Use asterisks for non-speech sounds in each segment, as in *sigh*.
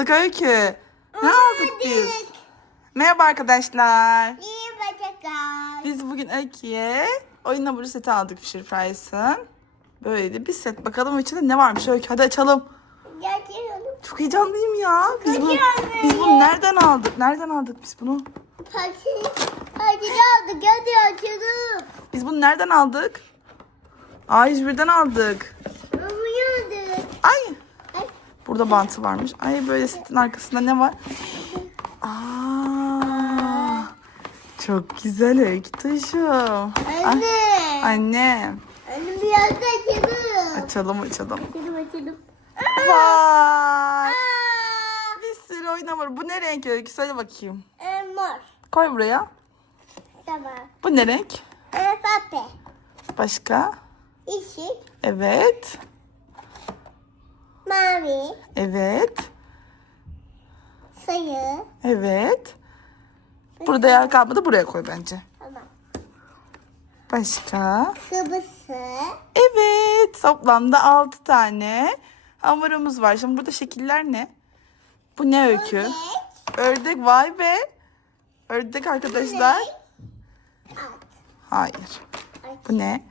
aldık Öykü? Ne aldık biz? Merhaba arkadaşlar. İyi bacaklar. Biz bugün Öykü'ye oyun hamuru seti aldık Fisher Price'ın. Böyle bir set. Bakalım içinde ne varmış Öykü. Hadi açalım. Çok heyecanlıyım ya. Biz bunu, biz bunu nereden aldık? Nereden aldık biz bunu? Hadi. Hadi aldık. Hadi açalım. Biz bunu nereden aldık? A101'den aldık. Ama yandık. Ay. Ay. Burada bantı varmış. Ay böyle setin arkasında ne var? Aa, çok güzel öykü taşım. Ay, Anne. Anne. Anne biraz da açalım. Açalım açalım. Açalım açalım. Vay. Aa. Bir sürü oyun hamuru. Bu ne renk öykü? Söyle bakayım. Mor. Koy buraya. Tamam. Bu ne renk? Pape. Başka? Yeşil. Evet. Mavi. Evet. Sayı. Evet. Burada yer kalmadı. Buraya koy bence. Tamam. Başka? Kıbrısı. Evet. Toplamda 6 tane hamurumuz var. Şimdi burada şekiller ne? Bu ne öykü? Ördek. Ördek. Vay be. Ördek arkadaşlar. At. Hayır. Ay. Bu ne?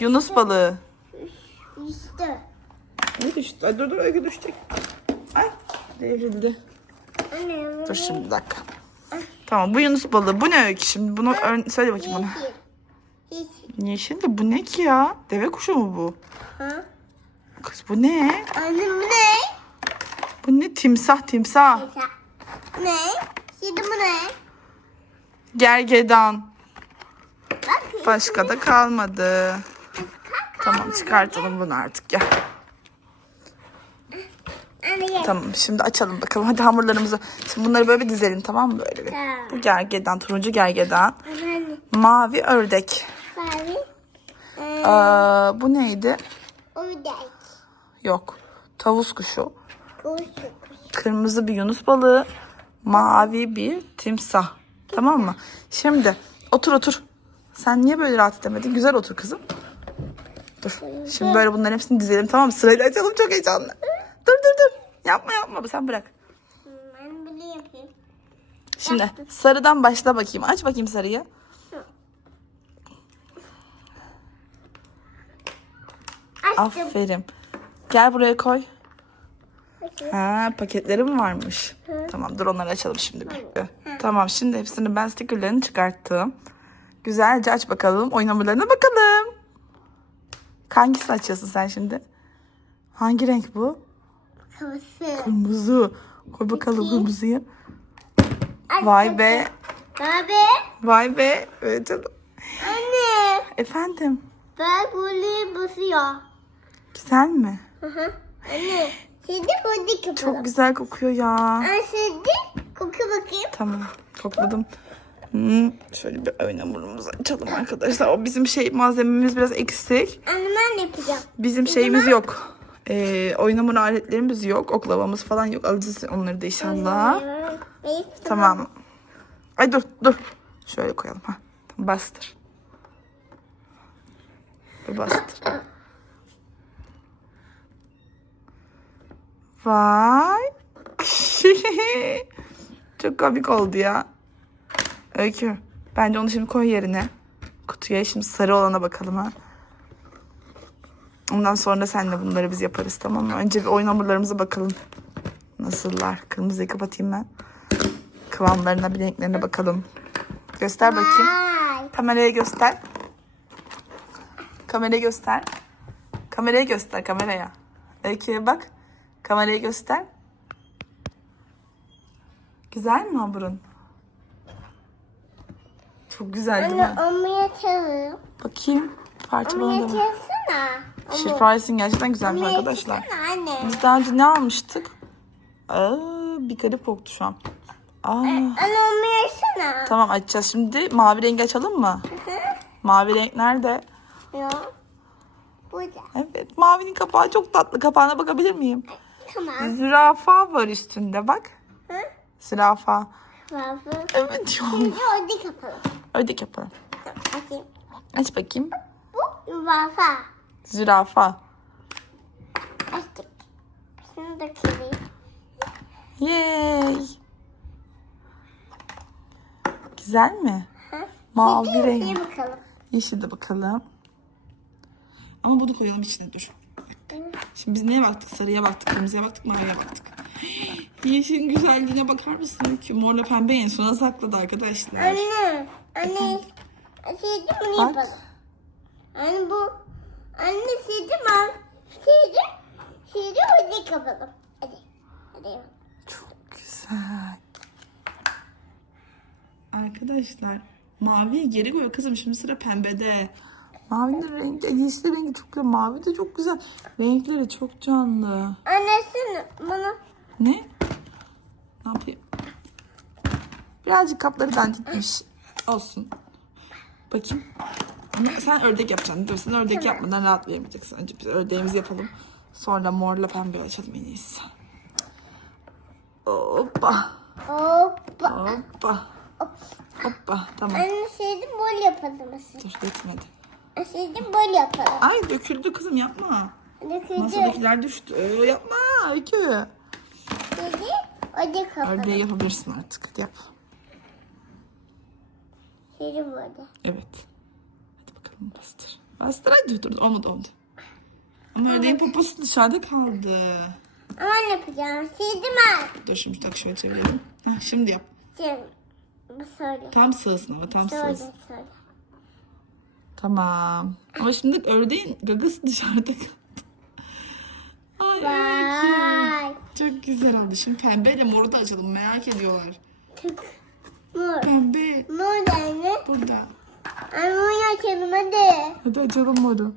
Yunus balığı. Üstü. Ne düştü? Ay, dur dur öykü düşecek. Ay devrildi. Anne. Dur şimdi bir dakika. Tamam bu Yunus balığı. Bu ne öykü şimdi? Bunu ör- söyle bakayım bana. Yeşil. De bu ne ki ya? Deve kuşu mu bu? Ha? Kız bu ne? Anne bu ne? Bu ne? Timsah timsah. Mesela. Ne? Şimdi bu ne? Gergedan. Bak. Başka da kalmadı. Tamam çıkartalım bunu artık gel. Gel. Tamam şimdi açalım bakalım. Hadi hamurlarımızı. Şimdi bunları böyle bir dizelim tamam mı böyle bir. Tamam. Bu gergedan, turuncu gergedan. Anne. Mavi ördek. Mavi. Ee, Aa, bu neydi? ördek. Yok. Tavus kuşu. Kuş kuş. Kırmızı bir yunus balığı. Mavi bir timsah. Tamam mı? Şimdi otur otur. Sen niye böyle rahat edemedin? Güzel otur kızım. Dur. Şimdi böyle bunların hepsini dizelim tamam mı? Sırayla açalım çok heyecanlı. Dur dur dur. Yapma yapma sen bırak. Ben bunu yapayım. Şimdi sarıdan başla bakayım. Aç bakayım sarıyı. Açtım. Aferin. Gel buraya koy. Ha paketlerim varmış. Tamam dur onları açalım şimdi bir. Tamam şimdi hepsini ben stickerlerini çıkarttım. Güzelce aç bakalım. Oyun hamurlarına bakalım. Hangisini açıyorsun sen şimdi? Hangi renk bu? Kafası. Kırmızı. Koy bakalım Peki. kırmızıyı. Vay be. Abi. Vay be. Evet canım. Anne. Efendim. Ben bunu basıyor. Güzel mi? Hı hı. Anne. Şimdi bunu kapalım. Çok güzel kokuyor ya. Anne şimdi koku bakayım. Tamam. Kokladım. Hmm, şöyle bir ön hamurumuzu açalım arkadaşlar. O bizim şey malzememiz biraz eksik. Anne ben yapacağım. Bizim şeyimiz yok. Ee, oyun hamuru aletlerimiz yok. Oklavamız falan yok. Alacağız onları da inşallah. Tamam. Ay dur dur. Şöyle koyalım. Ha. Bastır. Bir bastır. Vay. *laughs* Çok komik oldu ya. Öykü. Bence onu şimdi koy yerine. Kutuya şimdi sarı olana bakalım ha. Ondan sonra senle bunları biz yaparız tamam mı? Önce bir oyun hamurlarımıza bakalım. Nasıllar? Kırmızıyı kapatayım ben. Kıvamlarına bir renklerine bakalım. Göster bakayım. Ay. Kameraya göster. Kameraya göster. Kameraya göster kameraya. Öykü'ye bak. Kameraya göster. Güzel mi hamurun? Çok güzel değil mi? onu yatalım. Bakayım. Onu Parçalandı mı? yatalsana. Şir Price'in gerçekten güzelmiş arkadaşlar. Anne. Biz daha önce ne almıştık? Aa, bir garip koktu şu an. Aa, Anne onu tamam açacağız. Şimdi mavi rengi açalım mı? Hı? Mavi renk nerede? Yok. Burada. Evet mavinin kapağı çok tatlı. Kapağına bakabilir miyim? Tamam. Zürafa var üstünde bak. Hı? Zürafa. Vafı. Evet Şimdi yok. orada kapalım. Ördek yapalım. Açayım. Aç bakayım. Bu vafa. Zürafa. Açtık. Şunu da kırayım. Yay. Güzel mi? Şimdi renk. yeşile bakalım. Yeşil de bakalım. Ama bunu koyalım içine dur. Şimdi biz neye baktık? Sarıya baktık, kırmızıya baktık, maviye baktık. *gasps* Yeşilin güzelliğine bakar mısın? Ki morla pembe en sona sakladı arkadaşlar. Anne. Anne. Şeydi bunu Bak. yapalım. Anne bu. Anne şeydi ben. Şeydi. Şeydi öyle yapalım. Hadi. Hadi. Çok güzel. Arkadaşlar maviyi geri koy kızım şimdi sıra pembede. Mavinin rengi, yeşil rengi çok güzel. Mavi de çok güzel. Renkleri çok canlı. Annesini bana. Ne? Ne yapayım? Birazcık kapları dandikmiş. Olsun. Bakayım. *laughs* Sen ördek yapacaksın. Dur sen ördek yapmadan rahatlayamayacaksın. Önce biz ördeğimizi yapalım. Sonra morla pembe açalım en iyisi. Hoppa. Hoppa. Hoppa. Hoppa. Tamam. Anne şeydi böyle yapalım. aslında. Dur yetmedi. Şeydi böyle yapalım. Ay döküldü kızım yapma. Döküldü. Masadakiler düştü. Ee, yapma Öykü. Şeydi öyle yapalım. Ördeği yapabilirsin artık. Hadi yap. Şeydi böyle. Evet. Bakalım bastır. Bastır hadi dur. Olmadı olmadı. Ama ördeğin poposu dışarıda kaldı. Ama ne yapacağım? Şeydi ben. Dur şimdi tak şöyle çevirelim. Hah, şimdi yap. Şimdi bu söyle. Tam sığsın ama tam Söyle sığsın. söyle. Tamam. Ama şimdi ördeğin gagası dışarıda kaldı. Ay. Vay. Çok güzel oldu. Şimdi pembeyle moru da açalım. Merak ediyorlar. Tık. Mor. Pembe. Mor da anne. Burada. Anne mor açalım hadi. Hadi açalım moru.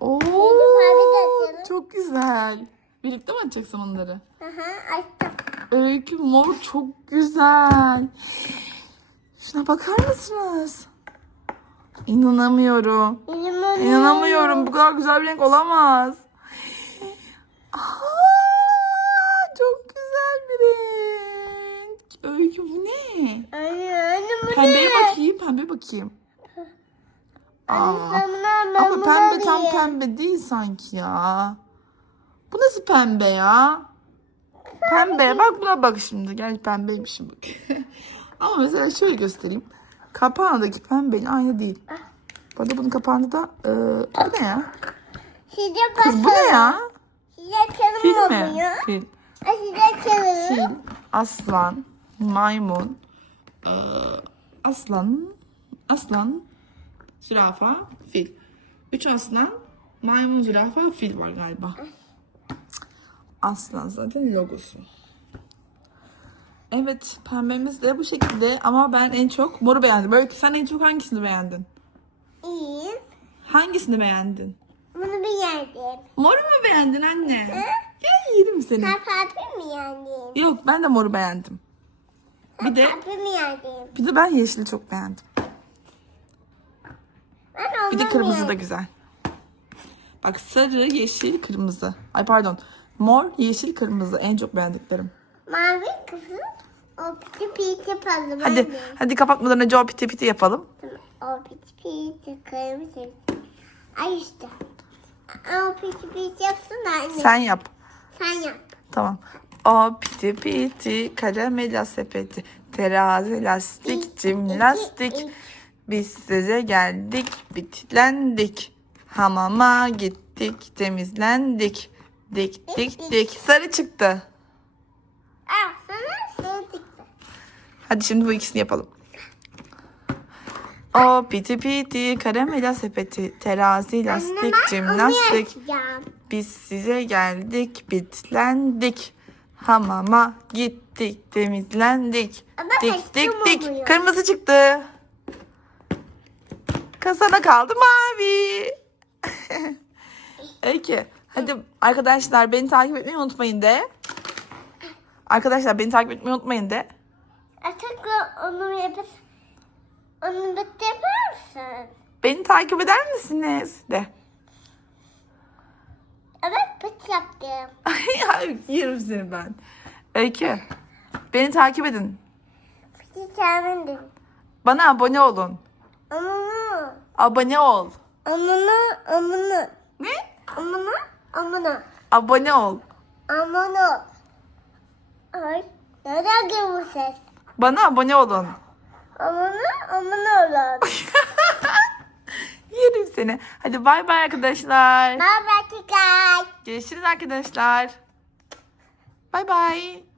Oo, açalım. çok güzel. Birlikte mi açacaksın onları? Aha açtım. Öykü mor çok güzel. Şuna bakar mısınız? İnanamıyorum. İnanamıyorum. İnanamıyorum. Bu kadar güzel bir renk olamaz. Aa, çok güzel bir renk. Öykü bu ne? Anne anne bu Pembeye ne? bakayım, pembe bakayım. Anne Aa. sen bunu ben Ama bunu pembe tam alayım. pembe değil sanki ya. Bu nasıl pembe ya? Pembe. Bak buna bak şimdi. Gel pembeymişim bak. *laughs* Ama mesela şöyle göstereyim. Kapağındaki pembeyle aynı değil. Bu arada bunun kapağında da e, bu ne ya? Size Kız bu ne ya? Size Fil mı mi? Fil. Ay, Size açalım. Fil, aslan, maymun, aslan, aslan, zürafa, fil. Üç aslan, maymun, zürafa, fil var galiba. Aslan zaten logosu. Evet, pembemiz de bu şekilde ama ben en çok moru beğendim. Böyle sen en çok hangisini beğendin? İyi. Hangisini beğendin? Bunu beğendim. Moru mu beğendin anne? Ya yerim seni. Sen pembe mi beğendin? Yok ben de moru beğendim. Bir de beğendin? bir de ben yeşili çok beğendim. Ben Bir de kırmızı da güzel. Bak sarı, yeşil, kırmızı. Ay pardon. Mor, yeşil, kırmızı. En çok beğendiklerim. Mavi kızı. O piti piti yapalım. Hadi anne. hadi kapatmadan önce o piti piti yapalım. O piti piti kırmızı. Ay işte. O piti piti yapsın da anne. Sen yap. Sen yap. Tamam. O piti piti, karamela sepeti, terazi, lastik, cimnastik. Biz size geldik, bitlendik. Hamama gittik, temizlendik. Dik dik dik. Sarı çıktı. Al sana sarı çıktı. Hadi şimdi bu ikisini yapalım. O piti piti, karamela sepeti, terazi, lastik, cimnastik. Biz size geldik, bitlendik. Hamama gittik, temizlendik. Ama Dik dik dik. Kırmızı çıktı. Kasana kaldı mavi. *laughs* Peki. Hadi arkadaşlar beni takip etmeyi unutmayın de. Arkadaşlar beni takip etmeyi unutmayın de. Artık onu yapıp onu yapar mısın? Beni takip eder misiniz? De. Pıt yaptım. *laughs* Ay yerim seni ben. Öykü. Beni takip edin. Çağırmadım. Bana abone olun. Amına. Abone ol. Amına. Amına. Ne? Amına. Amına. Abone ol. Amına. Ay. Nereden geliyor bu ses? Bana abone olun. Amına amına olan. *laughs* Yerim seni. Hadi bay bay arkadaşlar. Bye bye tekrar. Görüşürüz arkadaşlar. Bay bay.